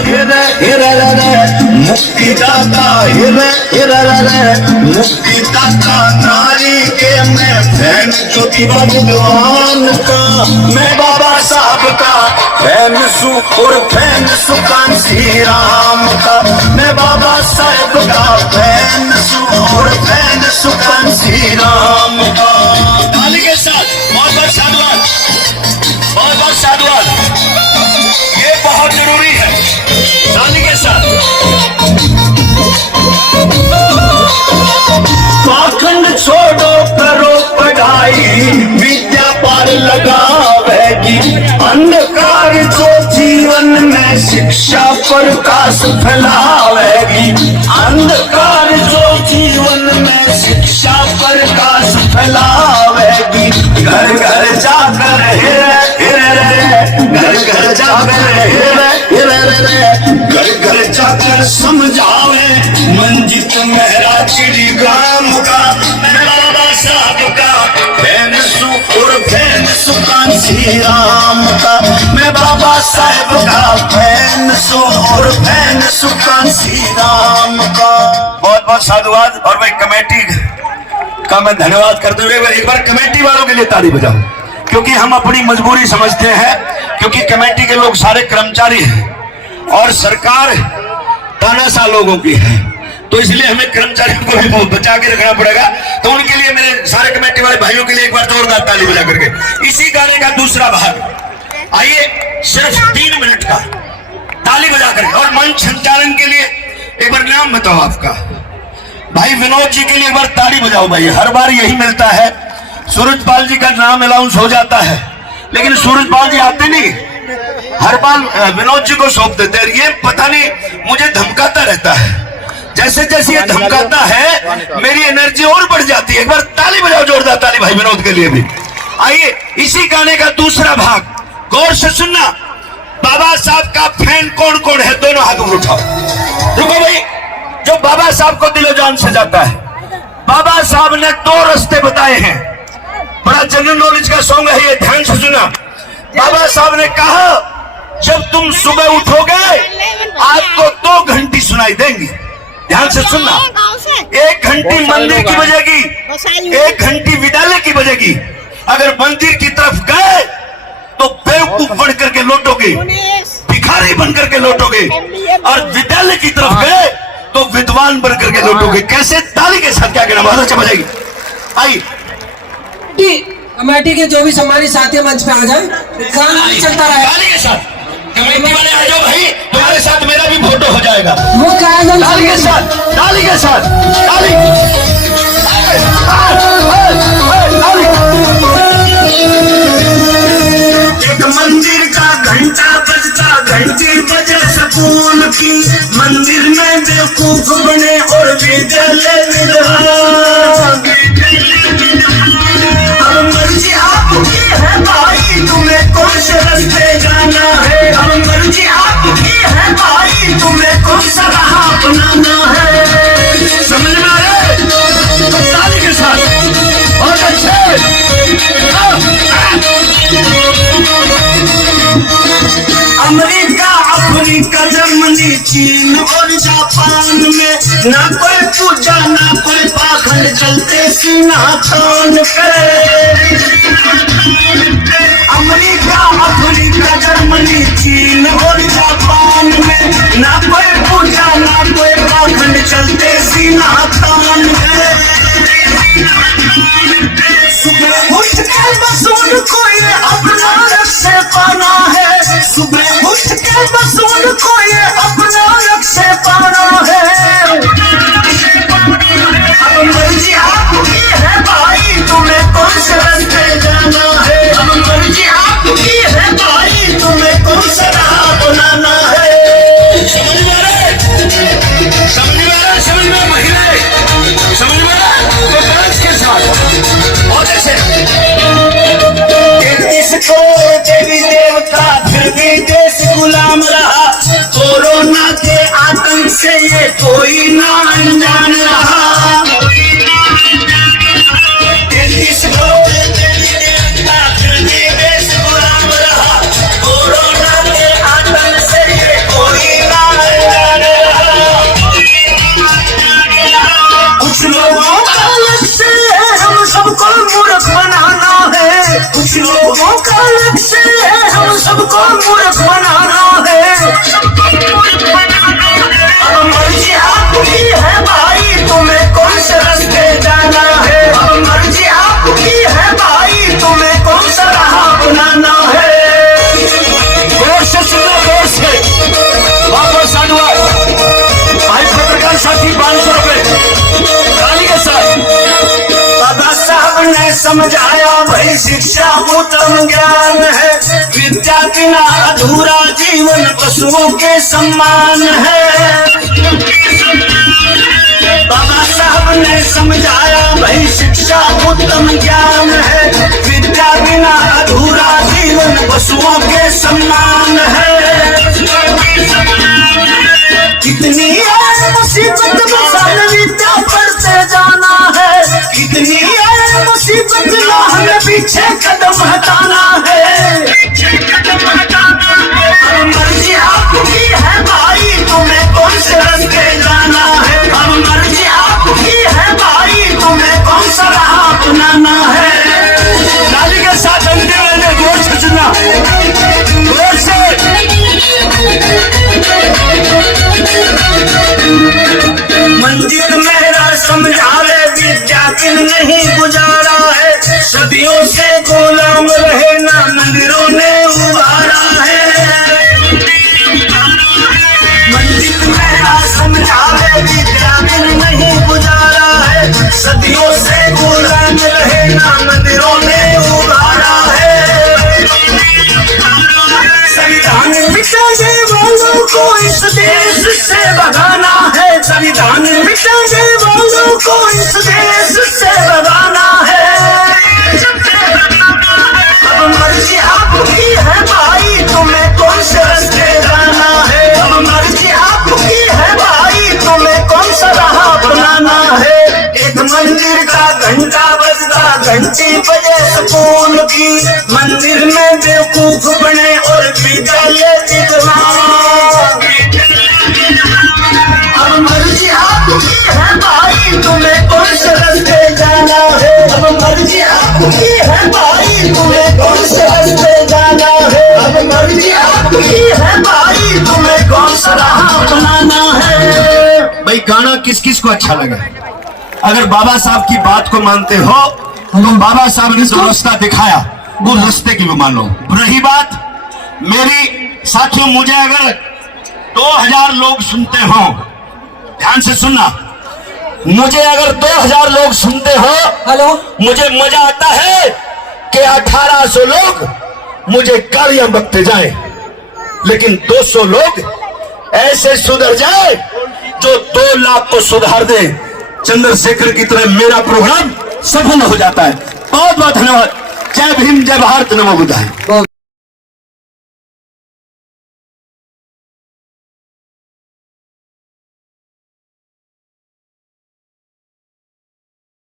हिरे हिरे रे, मुक्तिदाता हिरे हिरे रे, मुक्तिदाता नारी के मैं फैन ज्योति भगवान का, मैं बाबा साहब का फैन सु और फैन सुकान श्री राम का, मैं बाबा साहब का फैन सु और फैन सुकान श्री राम का। ताली के साथ बहुत बहुत साधुवाद, बहुत बहुत साधुवाद, ये बहुत जरूरी है। ताली के साथ पाखंड छोड़ो करो पढ़ाई, विद्या पार लगावेगी, अंधकार जो जीवन में शिक्षा प्रकाश फैलावेगी, अंधकार जो जीवन में शिक्षा प्रकाश फैलावेगी, घर घर जाकर हिरे हिरे रे, घर घर जाकर हिरे हिरे रे, घर घर जाकर समझावे मंजित मेरा चिड़ी ग्राम का, मैं बाबा साहब का फैन सु और फैन सुकान श्री राम का, मैं बाबा साहब का फैन सु और फैन सुकान श्री राम का। बहुत बहुत साधुवाद। और मैं कमेटी का मैं धन्यवाद करते हुए एक बार कमेटी वालों के लिए ताली बजाऊं, क्योंकि हम अपनी मजबूरी समझते हैं, क्योंकि कमेटी के लोग सारे कर्मचारी हैं और सरकार तानाशाह लोगों की है, तो इसलिए हमें कर्मचारियों को भी बचा के रखना पड़ेगा। तो उनके लिए मेरे सारे कमेटी वाले भाइयों के लिए एक बार जोरदार ताली बजा करके इसी गाने का दूसरा भाग। आइए सिर्फ 3 मिनट का ताली बजा करके। और मंच संचालन के लिए एक बार नाम बताओ आपका। भाई विनोद जी के लिए एक बार ताली बजाओ भाई। हर बार यही मिलता है, सूरजपाल जी का नाम अनाउंस हो जाता है लेकिन सूरजपाल जी आते नहीं, हर बार विनोद जी को सौंप देते हैं। ये पता नहीं मुझे धमकाता रहता है, जैसे जैसे ये धमकाता है मेरी एनर्जी और बढ़ जाती है। एक बार ताली बजाओ, जोरदार ताली भाई विनोद के लिए भी। आइए इसी गाने का दूसरा भाग गौर से सुनना। बाबा साहब का फैन कौन कौन है, दोनों हाथ उठाओ। रुको भाई, जो बाबा साहब को दिलो जान से जाता है, बाबा साहब ने 2 रास्ते बताए हैं। बड़ा जनरल नॉलेज का सॉन्ग है ये, ध्यान से सुना। बाबा साहब ने कहा जब तुम सुबह उठोगे आपको 2 घंटी सुनाई देंगी। ध्यान से सुनना, 1 घंटी मंदिर की बजेगी, 1 घंटी विद्यालय की बजेगी। अगर मंदिर की तरफ गए तो बेवकूफ बन करके लौटोगे, भिखारी बन करके लौटोगे, और विद्यालय की तरफ गए तो विद्वान बन करके लौटोगे। कैसे? ताली के साथ। क्या कहना, बहुत अच्छा बजाएगी। आई कमेटी के जो भी सम्मानित साथी मंच पे आ जाए, गाना चलता रहे। ताली के साथ कमेटी वाले आ जाओ भाई, तुम्हारे साथ मेरा भी फोटो हो जाएगा। मुख्य आयोजन ताली के साथ, ताली के साथ, ताली। एक मंदिर का घंटा बजता, घंटी बजे सकून की, मंदिर में बेवकूफ बने और विद्यालय विद्वान। अब मर्जी आपकी है भाई, तुम्हें कौन से रास्ते जाना है। अब मर्जी आपकी है भाई, तुम्हें कौन सा राह अपनाना है। समझ में आ रहा है? तो ताली के साथ बहुत अच्छे। अमेरिका, अफ्रीका, जर्मनी, चीन और जापान में ना कोई पूजा ना कोई पाखंड, चलते सीना तान करे। अमेरिका, अफ्रीका, जर्मनी, चीन और जापान में ना कोई पूजा ना कोई पाखंड, चलते सीना तान करे। सुबह उठ के बस उनको ये अपना लक्ष्य पाना है, सुबह उठ के बस उनको ये अपना लक्ष्य पाना है। अब मर्जी आपकी है भाई, तुम्हें कौन से रास्ते जाना है। अब मर्जी आपकी है भाई, तुम्हें कौन सा राह बनाना है। समझ में आ रहा है? समझ में आ रहा है? समझ में महिलाएं समझ में आ रहा है? तो डांस के साथ बहुत ऐसे इसको देवी देवता फिर भी देश गुलाम रहा, कोरोना के आतंक से ये कोई ना अनजान रहा। इसको देवी देवता फिर भी देश गुलाम रहा, कोरोना के आतंक से ये कोई समझाया भाई शिक्षा उत्तम ज्ञान है, विद्या बिना अधूरा जीवन पशुओं के समान है। बाबा साहब ने समझाया भाई शिक्षा उत्तम ज्ञान है, विद्या बिना अधूरा जीवन पशुओं के समान है। कितनी है मुसीबत में विद्या पढ़ते जाना है, कितनी है मुसीबत हमें पीछे कदम हटाना है। अब मर्जी आपकी है भाई तुम्हें कौन से रास्ते जाना है, अब मर्जी आपकी है भाई तुम्हें कौन सा राह अपनाना है। नाली के साथ अंदर ने गोर छचना गोर से मंजिल मेरा समझावे विद्या बिन नहीं गुजारा है, सदियों से गुलाम रहे ना मंदिरों ने उबारा है। मंजिल मेरा समझावे विद्या बिन नहीं गुजारा है, सदियों से गुलाम रहे ना मंदिरों ने उबारा है। संविधान मिटाने वालों को इस देश से भगाना है, संविधान मिटाने वालों को इस देश से भगाना है। अब मर्जी आपकी है भाई तुम्हें कौन से रास्ते जाना है, अब मर्जी आपकी है भाई तुम्हें कौन सा राह अपनाना है। एक मंदिर का घंटा बजता घंटी बजे सुकून की, मंदिर में बेवकूफ बने और विद्यालय अब मर्जी आपकी है भाई तुम्हें कौन से रास्ते जाना है, अब मर्जी आपकी है भाई तुम्हें कौन से रास्ते जाना है, अब मर्जी आपकी है भाई तुम्हें कौन सा राह अपनाना है। भाई गाना किस किस को अच्छा लगा? अगर बाबा साहब की बात को मानते हो तो बाबा साहब ने जो रास्ता दिखाया वो रास्ते की भी मान लो। रही बात मेरी साथियों, मुझे अगर 2000 लोग सुनते हो, ध्यान से सुनना, मुझे अगर 2000 लोग सुनते हो, हेलो, मुझे मजा आता है कि 1800 लोग मुझे गालियां बकते जाए, लेकिन 200 लोग ऐसे सुधर जाए जो 2 लाख को सुधार दे। चंद्रशेखर की तरह मेरा प्रोग्राम सफल हो जाता है। बहुत बहुत धन्यवाद। जय भीम, जय भारत, नमो बुद्धाय।